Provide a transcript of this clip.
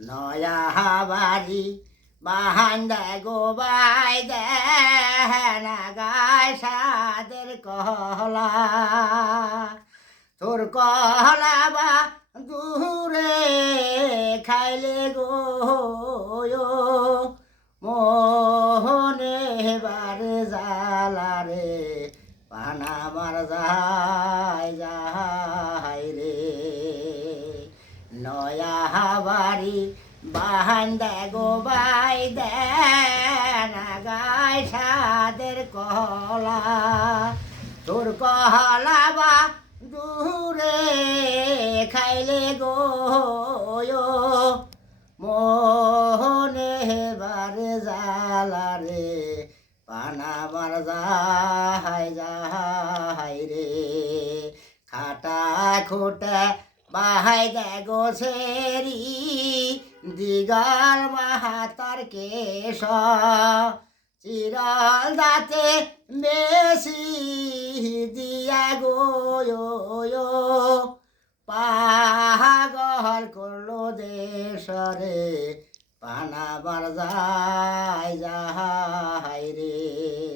নয়া বাড়ি বাহান্দা গো বাই দেনা গায় সাদের কহলা তোর কহলা বা দূরে খাইলে গো মোহনে বারে জালারে পানামার যাই রে নয়া বাড়ি বাহান্দা গো বাই দেনা গায় সাদের কলা তোর কহলা বা দূরে খাইলে গো মোহনে বারে জালারে পানামার যাই রে খাটা খোটা বাহাই গো সেরি দিগাল মাহাতার কেশ চিরাল দাঁতে বেশি দিয়া গো পাগল করলো দেশরে পানাবার যাই রে